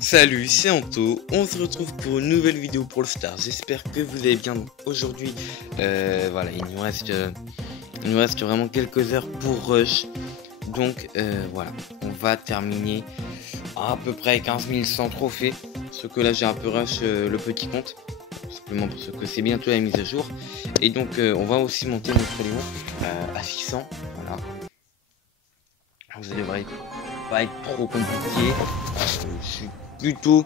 Salut, c'est Anto, on se retrouve pour une nouvelle vidéo pour le Star. J'espère que vous allez bien. Aujourd'hui, voilà, il nous reste vraiment quelques heures pour rush. Donc voilà, on va terminer à peu près 15 100 trophées. Ce que là j'ai un peu rush le petit compte, simplement parce que c'est bientôt la mise à jour. Et donc on va aussi monter notre niveau à 600. Voilà, vous devrait pas être trop compliqué. Je suis plutôt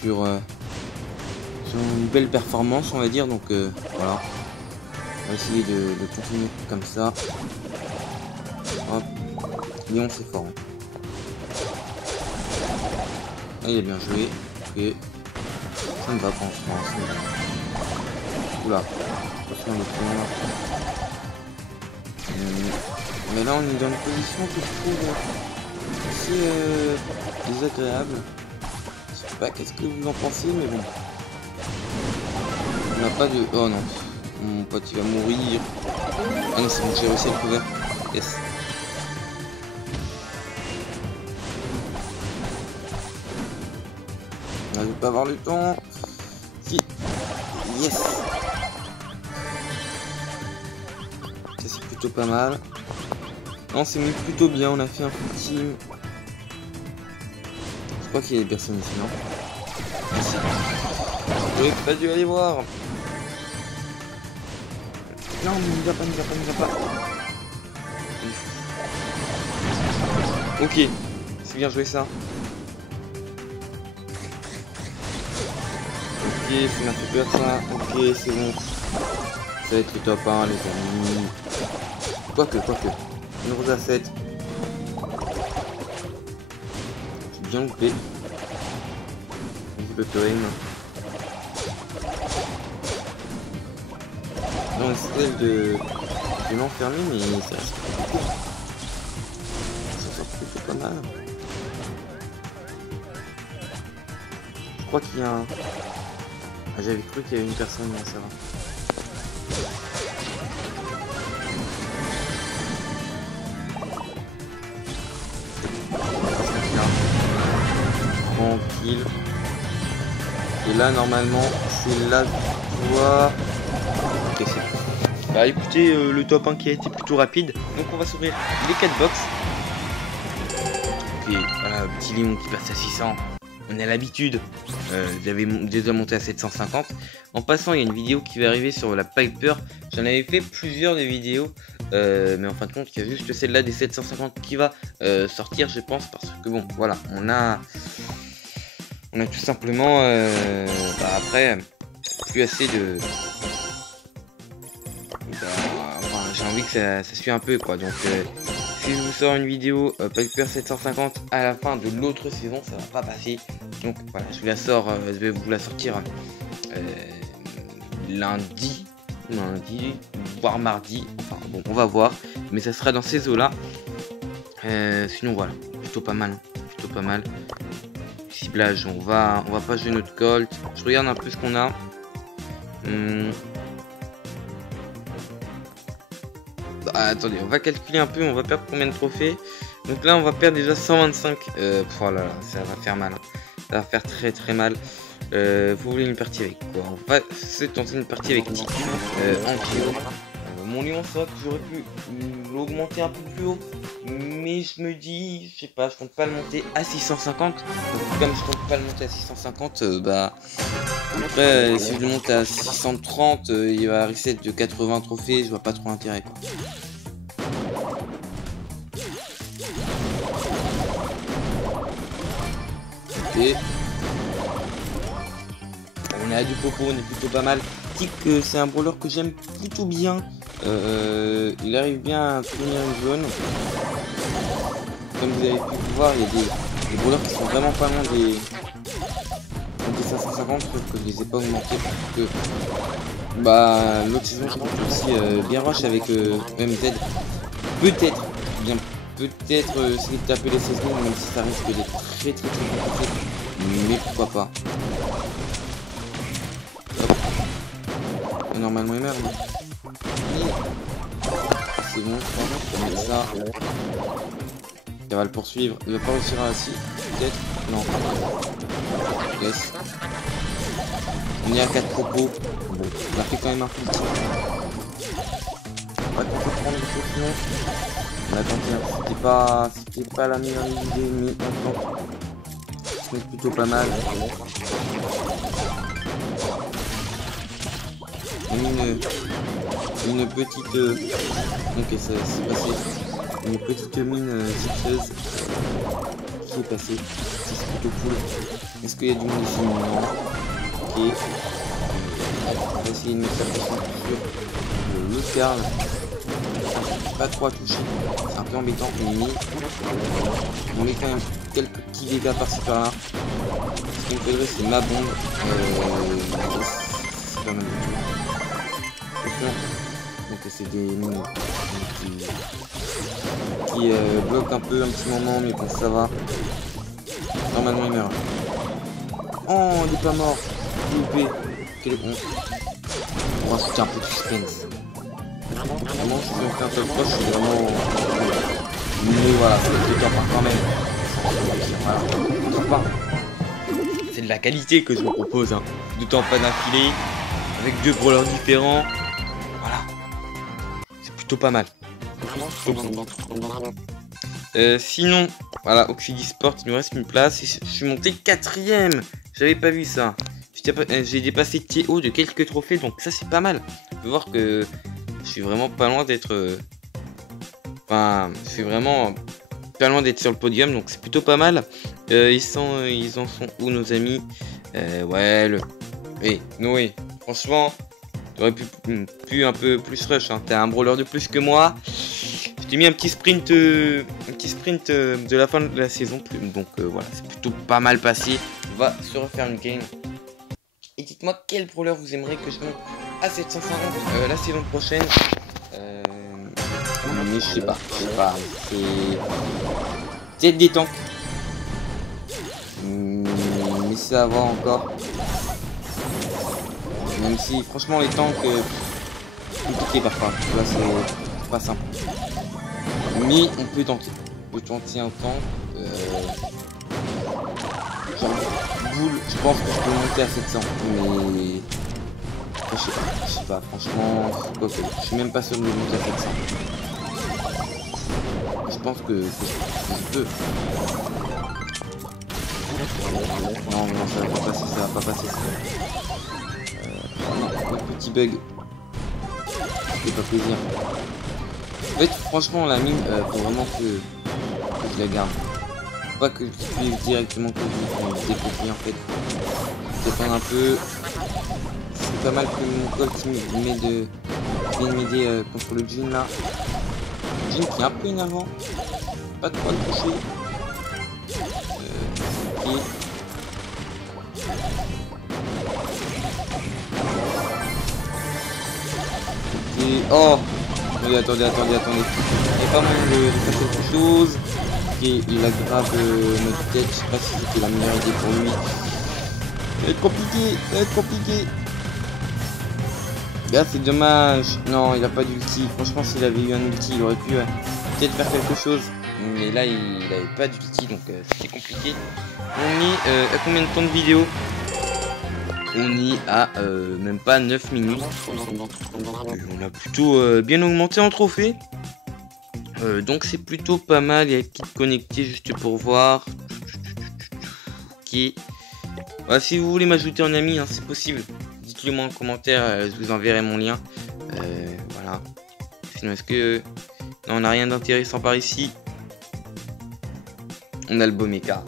sur une belle performance, on va dire. Donc voilà, on va essayer de continuer comme ça. Hop, Lyon c'est fort. Ah, il a bien joué. Ok, ça ne va pas en France. Oula, attention le point. Mais là on est dans une position que je trouve assez désagréable. Je sais pas qu'est-ce que vous en pensez, mais bon. On n'a pas de... Oh non, mon pote il va mourir. Ah non, c'est bon, j'ai réussi à le couvert. Yes. On va pas avoir le temps. Si. Yes. Ça c'est plutôt pas mal. Non, c'est mis plutôt bien, on a fait un full team. Je crois qu'il y a des personnes ici, non? Ici. J'aurais pas dû aller voir. Non, mais n'y va pas, n'y va pas, n'y va pas. Ok, c'est bien joué ça. Ok, ça m'a fait peur ça. Ok, c'est bon. Ça va être le top 1, les amis. Quoique. Une rose à 7. J'ai bien loupé. Un petit peu peur. On essaie de l'enfermer, mais ça reste court. Ça sort plutôt pas mal. Je crois qu'il y a un... Ah, j'avais cru qu'il y avait une personne, mais ça va. Tranquille. Et là, normalement, c'est la victoire. Ok, c'est bon. Bah écoutez, le top 1 qui a été plutôt rapide. Donc on va s'ouvrir les 4 box. Ok, voilà, petit lion qui passe à 600. On a l'habitude. J'avais déjà monté à 750. En passant, il y a une vidéo qui va arriver sur la Piper. J'en avais fait plusieurs des vidéos. Mais en fin de compte, il y a juste celle-là des 750 qui va sortir, je pense. Parce que bon, voilà, on a tout simplement après plus assez de... Enfin, j'ai envie que ça suit un peu quoi. Donc si je vous sors une vidéo Piper 750 à la fin de l'autre saison, ça va pas passer. Donc voilà, je vais vous la sortir lundi, voire mardi. Enfin bon, on va voir, mais ça sera dans ces eaux là. Sinon voilà, plutôt pas mal, plutôt pas mal. Ciblage, on va pas jouer notre Colt. Je regarde un peu ce qu'on a. Attendez, on va calculer un peu, on va perdre combien de trophées. Donc là on va perdre déjà 125. Oh là là, ça va faire mal, hein. Ça va faire très mal. Vous voulez une partie avec quoi? On va se tenter une partie avec Tiki Anti-Haut. Mon lion, c'est vrai que j'aurais pu l'augmenter un peu plus haut, mais je me dis, je sais pas, je compte pas le monter à 650. Donc, comme je compte pas le monter à 650, bah après si je le monte à 630, il va reset de 80 trophées, je vois pas trop l'intérêt quoi. Et on est à du popo, on est plutôt pas mal. Tic, c'est un brawler que j'aime plutôt bien. Il arrive bien à tenir une zone. Comme vous avez pu voir, il y a des brawlers qui sont vraiment pas loin des 550, sauf que je les ai pas augmentés parce que bah l'autre saison je compte aussi bien rush avec MZ. Peut-être essayer de taper les saisons, même si ça risque d'être très compliqué, mais pourquoi pas. Hop. Normalement il meurt, c'est bon, je vais mettre ça. va le poursuivre. Il va pas réussir à... Si, peut-être. Non. Yes. On est à 4 propos. Bon, on a fait quand même un coup. On va tenter de prendre le coup sinon. On a tenté, c'était pas la meilleure idée, mais on tente. C'est plutôt pas mal. Une petite... ok, ça s'est passé. Une petite mine zigzeuse qui est passée. C'est plutôt cool. Est-ce qu'il y a du monde ici? Non. Ok. On va essayer de mettre la pression sur le Carl. Pas trop à toucher. C'est un peu embêtant, mais on met quand même quelques petits dégâts par-ci par-là. Ce qu'il me faudrait, c'est ma bombe. C'est pas mal du tout. Donc c'est des mines qui bloquent un peu un petit moment, mais bon, ça va. Normalement, il meurt. Oh, il est pas mort. Loupé. Quel est bon. On va rajouter un peu de suspense. Vraiment, si on fait un peu proche, c'est vraiment... Mais voilà, c'est le temps quand même. Voilà, c'est de la qualité que je vous propose, hein. 2 temps pas d'affilée, avec 2 brawlers différents. Voilà. C'est plutôt pas mal. Sinon, voilà, Oxydi Sport, il nous reste une place. Et je suis monté 4ème. J'avais pas vu ça. J'ai dépassé Théo de quelques trophées, donc ça c'est pas mal. On peut voir que je suis vraiment pas loin d'être... Enfin, je suis vraiment pas loin d'être sur le podium, donc c'est plutôt pas mal. Ils en sont où nos amis? Ouais, Noé, franchement, t'aurais pu un peu plus rush, hein. T'as un brawler de plus que moi. Je t'ai mis un petit sprint de la fin de la saison, donc voilà, c'est plutôt pas mal passé. On va se refaire une game. Et dites-moi quel brawler vous aimeriez que je monte à 750 la saison prochaine. Mais je sais pas, c'est peut-être des tanks. Mais ça va encore. Même si franchement les tanks compliqués parfois, là c'est pas simple. Mais on peut tenter. On peut tenter un tank. Genre boule, je pense que je peux monter à 700. Mais je sais pas, franchement, je suis même pas sûr de monter à 700. Je pense que je peux. Non, ça va pas passer, ça va pas passer. Non, un petit bug. C'est pas plaisir. En fait, franchement, la mine, faut vraiment que je la garde. Faut pas que je suive directement que je découpille en fait. Dépendre un peu. C'est pas mal que mon colt vienne m'aider contre le Jin là. Jin qui est un peu énervant. Pas trop à le toucher. Ok. Et... oh! Attendez. Il n'y a pas moyen de faire quelque chose. Ok, il aggrave notre tête. Je sais pas si c'était la meilleure idée pour lui. Ça va être compliqué. Là, c'est dommage. Non, il a pas d'ulti. Franchement, s'il avait eu un ulti, il aurait pu peut-être faire quelque chose. Mais là, il avait pas d'ulti, donc c'était compliqué. On est à combien de temps de vidéo? On est à même pas 9 minutes. On a plutôt bien augmenté en trophée. Donc c'est plutôt pas mal. Il y a qui connecté juste pour voir. Ok. Voilà, si vous voulez m'ajouter en ami, hein, c'est possible. Dites-le moi en commentaire, je vous enverrai mon lien. Voilà. Sinon, est-ce que... non, on n'a rien d'intéressant par ici. On a le beau mecha.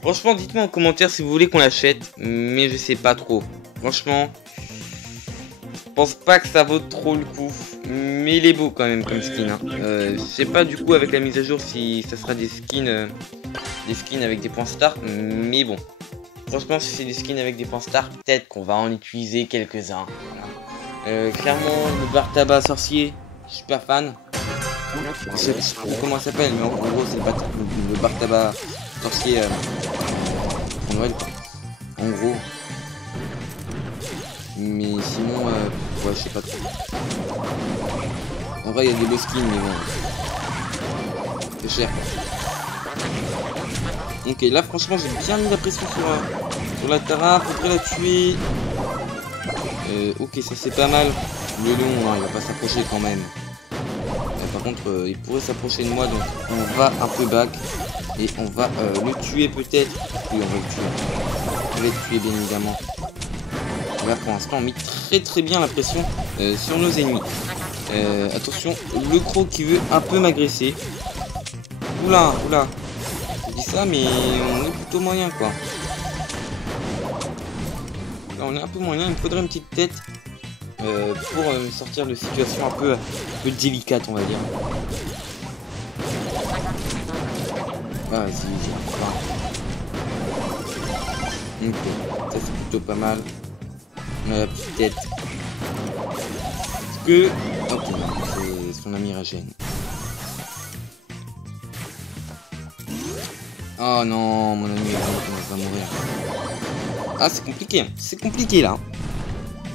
Franchement, dites-moi en commentaire si vous voulez qu'on l'achète. Mais je sais pas trop. Franchement, je pense pas que ça vaut trop le coup. Mais il est beau quand même comme skin. Hein. Je sais pas du coup avec la mise à jour si ça sera des skins avec des points stars. Mais bon. Franchement, si c'est des skins avec des points stars, peut-être qu'on va en utiliser quelques-uns. Voilà. Clairement, le bar tabac sorcier, je suis pas fan. Je sais pas comment ça s'appelle, mais en gros, c'est le bar tabac sorcier. En gros. Mais sinon, ouais, je sais pas trop. En vrai, il y a des beaux skins, mais bon. C'est cher. Ok, là franchement j'ai bien mis la pression sur la Tara, faudrait la tuer. Ok, ça c'est pas mal. Le lion, hein, il va pas s'approcher quand même. Par contre, il pourrait s'approcher de moi, donc on va un peu back. Et on va le tuer peut-être. Oui, on va le tuer. On va le tuer bien évidemment. Là pour l'instant on met très bien la pression sur nos ennemis. Attention, le croc qui veut un peu m'agresser. Oula. Je dis ça mais on est plutôt moyen quoi. Là on est un peu moyen, il me faudrait une petite tête pour sortir de situations un peu délicates on va dire. Ah, vas-y, ok, ça c'est plutôt pas mal. On a la petite tête. Est-ce que... Ok, c'est son ami Ragène. Oh non, mon ami Ragène va mourir. Ah, c'est compliqué, hein. C'est compliqué là.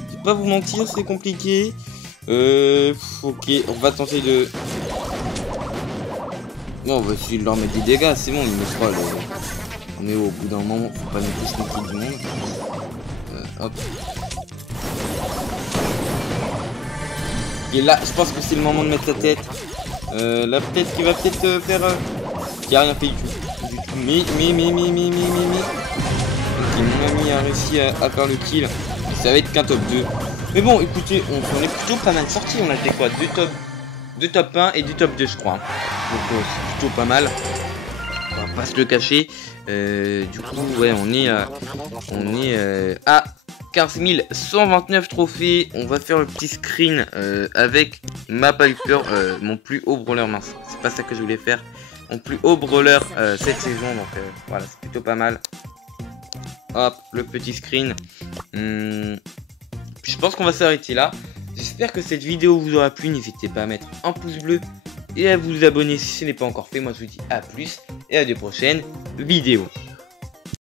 Je vais pas vous mentir, c'est compliqué. Ok, on va tenter de... Non, on va essayer de leur mettre des dégâts, c'est bon, il me fera le... On est au bout d'un moment, faut pas nous plus sneaker du monde. Hop. Et là, je pense que c'est le moment de mettre sa tête. Là, peut-être qu'il va peut-être faire... Qui a rien fait du tout. Mais... Ok, mon ami a réussi à faire le kill. Ça va être qu'un top 2. Mais bon, écoutez, on est plutôt pas mal sorti. On a fait quoi, 2 top 1 et 2 top 2, je crois. Donc, c'est plutôt pas mal. On va pas se le cacher. Du coup, ouais, on est à 15 129 trophées. On va faire le petit screen avec ma Piper, mon plus haut brawler mince. C'est pas ça que je voulais faire. Mon plus haut brawler cette saison. Donc voilà, c'est plutôt pas mal. Hop, le petit screen. Je pense qu'on va s'arrêter là. J'espère que cette vidéo vous aura plu. N'hésitez pas à mettre un pouce bleu et à vous abonner si ce n'est pas encore fait. Moi je vous dis à plus et à de prochaines vidéos.